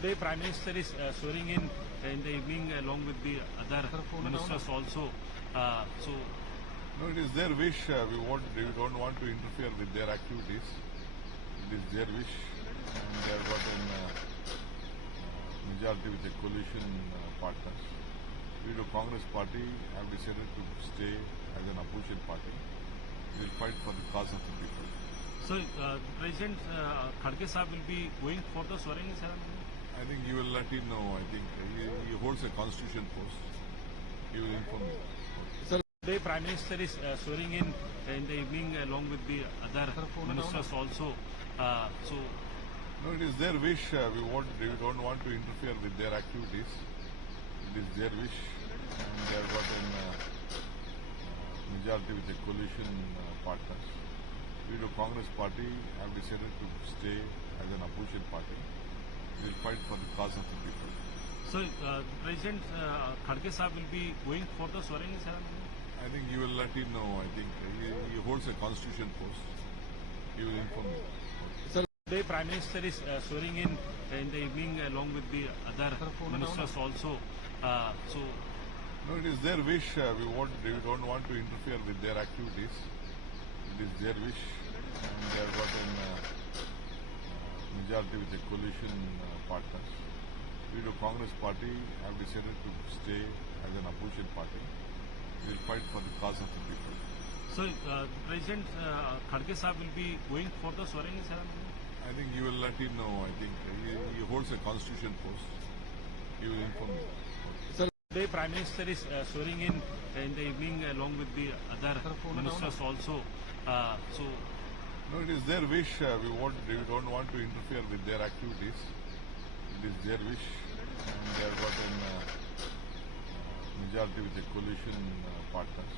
The Prime Minister is swearing in the evening along with the other ministers also. So, no, it is their wish. We don't want to interfere with their activities. It is their wish, and they have got a majority with the coalition partners. We, the Congress Party, have decided to stay as an opposition party. We will fight for the cause of the people. so President Khadge Sahab will be going for the swearing ceremony. I think you will let him know. I think he holds a constitution post. He will inform you. The Prime Minister is swearing in the evening along with the other ministers also. So, no, it is their wish. We don't want to interfere with their activities. It is their wish, and they have got a majority with the coalition partners. We, the Congress Party, have decided to stay as an opposition party. We will fight for the cause of the people. so President Khadge Sahab will be going for the swearing ceremony. I think you will let him know. I think he holds a constitution post. He will inform you. The Prime Minister is swearing in the evening along with the other ministers also. So, no, it is their wish. We don't want to interfere with their activities. It is their wish, and they have got a majority with the coalition partners. We, the Congress Party, have decided to stay as an opposition party. We will fight for the cause of the people. so President Khadge Sahab will be going for the swearing ceremony. I think you will let him know. I think he holds a constitution post. He will inform you. The Prime Minister is swearing in the evening along with the other ministers also. So, no, it is their wish. We don't want to interfere with their activities. It is their wish, and they have got a majority with the coalition partners.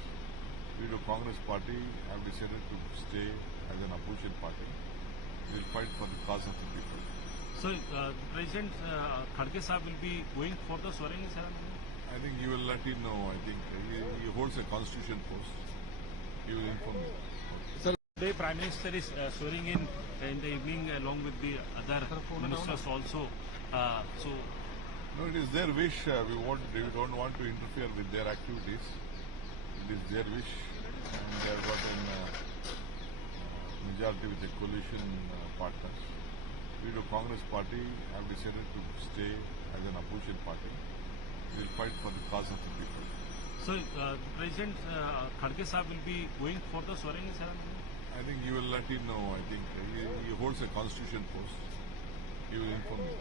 We, the Congress Party, have decided to stay as an opposition party. We will fight for the cause of the people. so President Khadge Sahab will be going for the swearing ceremony. I think you will let him know. I think he holds a constitution post. He will inform you. The Prime Minister is swearing in the evening along with the other ministers also. So, no, it is their wish. We don't want to interfere with their activities. It is their wish, and they have got a majority with the coalition partners. We, the Congress Party, have decided to stay as an opposition party. We will fight for the cause of the people. so President Khadge Sahab will be going for the swearing ceremony. I think you will let him know. I think he holds a constitution post. He will inform you.